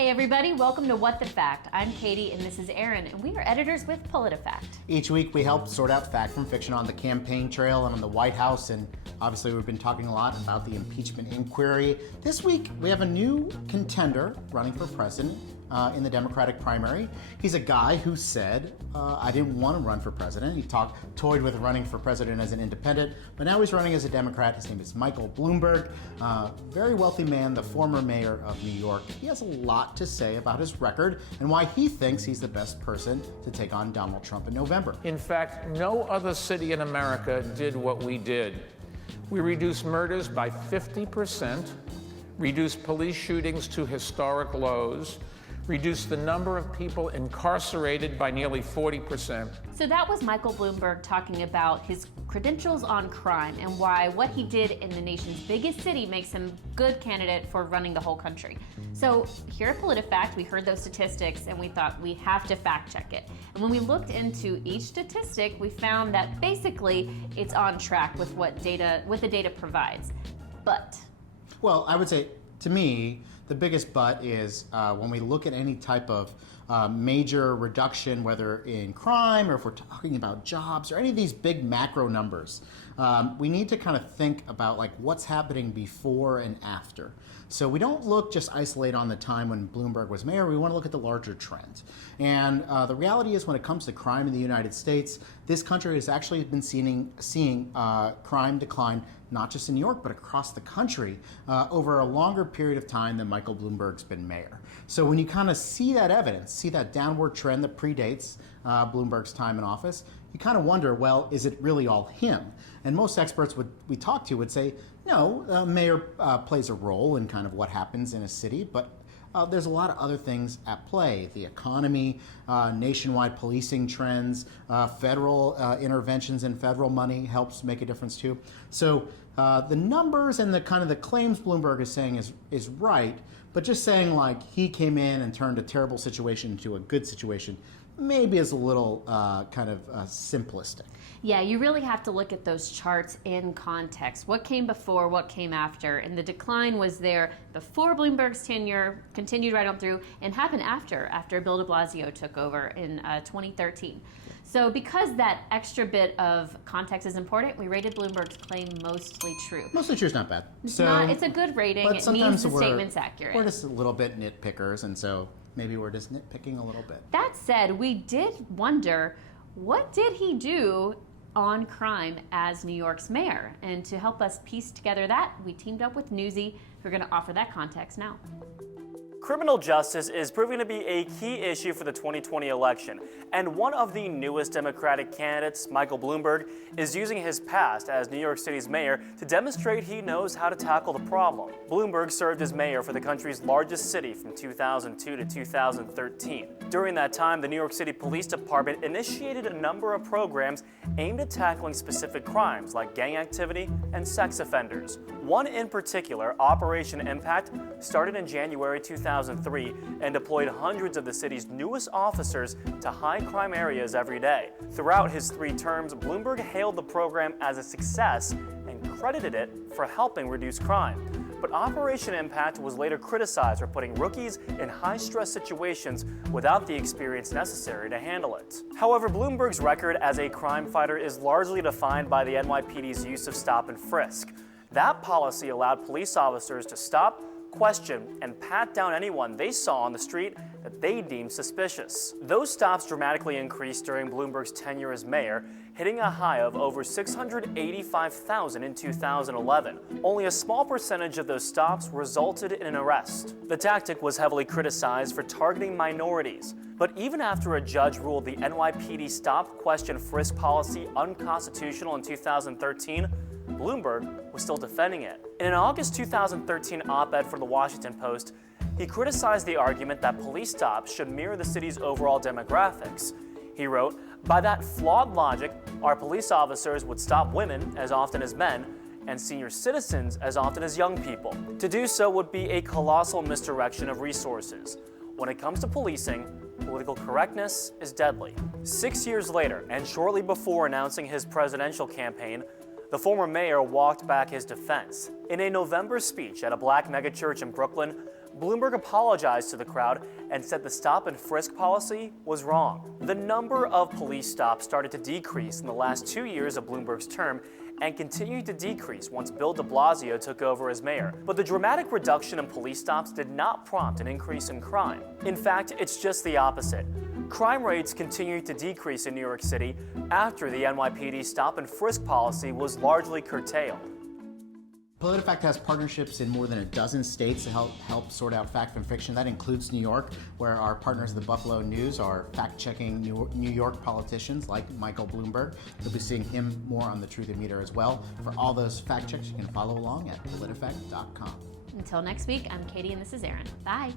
Hey everybody, welcome to What the Fact. I'm Katie and this is Erin, and we are editors with PolitiFact. Each week we help sort out fact from fiction on the campaign trail and on the White House, and obviously we've been talking a lot about the impeachment inquiry. This week we have a new contender running for president in the Democratic primary. He's a guy who said, I didn't want to run for president. He toyed with running for president as an independent, but now he's running as a Democrat. His name is Michael Bloomberg, very wealthy man, the former mayor of New York. He has a lot to say about his record and why he thinks he's the best person to take on Donald Trump in November. In fact, no other city in America did what we did. We reduced murders by 50%, reduced police shootings to historic lows, reduced the number of people incarcerated by nearly 40%. So that was Michael Bloomberg talking about his credentials on crime and why what he did in the nation's biggest city makes him a good candidate for running the whole country. So here at PolitiFact, we heard those statistics and we thought we have to fact check it. And when we looked into each statistic, we found that basically it's on track with what the data provides. But well, I would say, to me, the biggest but is when we look at any type of major reduction, whether in crime or if we're talking about jobs or any of these big macro numbers, we need to kind of think about like what's happening before and after. So we don't look just isolated on the time when Bloomberg was mayor. We want to look at the larger trend. And the reality is when it comes to crime in the United States, this country has actually been seeing crime decline not just in New York, but across the country over a longer period of time than Michael Bloomberg's been mayor. So when you kind of see that evidence, see that downward trend that predates Bloomberg's time in office, you kind of wonder, well, is it really all him? And most experts we talk to would say, no, mayor plays a role in kind of what happens in a city, but there's a lot of other things at play. The economy, nationwide policing trends, federal interventions and federal money helps make a difference too. So the numbers and the kind of the claims Bloomberg is saying is right, but just saying like he came in and turned a terrible situation into a good situation maybe is a little kind of simplistic. yeah, you really have to look at those charts in context. What came before, what came after, and the decline was there before Bloomberg's tenure, continued right on through, and happened after Bill de Blasio took over in 2013. So because that extra bit of context is important, we rated Bloomberg's claim mostly true. Mostly true is not bad. It's a good rating. But it sometimes means the statement's accurate. We're just a little bit nitpickers, and so maybe we're just nitpicking a little bit. That said, we did wonder, what did he do on crime as New York's mayor? And to help us piece together that, we teamed up with Newsy, who are going to offer that context now. Criminal justice is proving to be a key issue for the 2020 election, and one of the newest Democratic candidates, Michael Bloomberg, is using his past as New York City's mayor to demonstrate he knows how to tackle the problem. Bloomberg served as mayor for the country's largest city from 2002 to 2013. During that time, the New York City Police Department initiated a number of programs aimed at tackling specific crimes like gang activity and sex offenders. One in particular, Operation Impact, started in January 2003 and deployed hundreds of the city's newest officers to high-crime areas every day. Throughout his 3 terms, Bloomberg hailed the program as a success and credited it for helping reduce crime. But Operation Impact was later criticized for putting rookies in high-stress situations without the experience necessary to handle it. However, Bloomberg's record as a crime fighter is largely defined by the NYPD's use of stop and frisk. That policy allowed police officers to stop, question, and pat down anyone they saw on the street that they deemed suspicious. Those stops dramatically increased during Bloomberg's tenure as mayor, hitting a high of over 685,000 in 2011. Only a small percentage of those stops resulted in an arrest. The tactic was heavily criticized for targeting minorities, but even after a judge ruled the NYPD stop, question, frisk policy unconstitutional in 2013, Bloomberg was still defending it. In an August 2013 op-ed for the Washington Post, he criticized the argument that police stops should mirror the city's overall demographics. He wrote, "By that flawed logic, our police officers would stop women as often as men and senior citizens as often as young people. To do so would be a colossal misdirection of resources. When it comes to policing, political correctness is deadly." 6 years later, and shortly before announcing his presidential campaign, the former mayor walked back his defense. In a November speech at a black megachurch in Brooklyn, Bloomberg apologized to the crowd and said the stop and frisk policy was wrong. The number of police stops started to decrease in the last 2 years of Bloomberg's term and continued to decrease once Bill de Blasio took over as mayor. But the dramatic reduction in police stops did not prompt an increase in crime. In fact, it's just the opposite. Crime rates continued to decrease in New York City after the NYPD stop and frisk policy was largely curtailed. PolitiFact has partnerships in more than a dozen states to help sort out fact from fiction. That includes New York, where our partners at the Buffalo News are fact-checking New York politicians like Michael Bloomberg. You'll be seeing him more on the Truth and Meter as well. For all those fact checks, you can follow along at PolitiFact.com. Until next week, I'm Katie and this is Erin. Bye.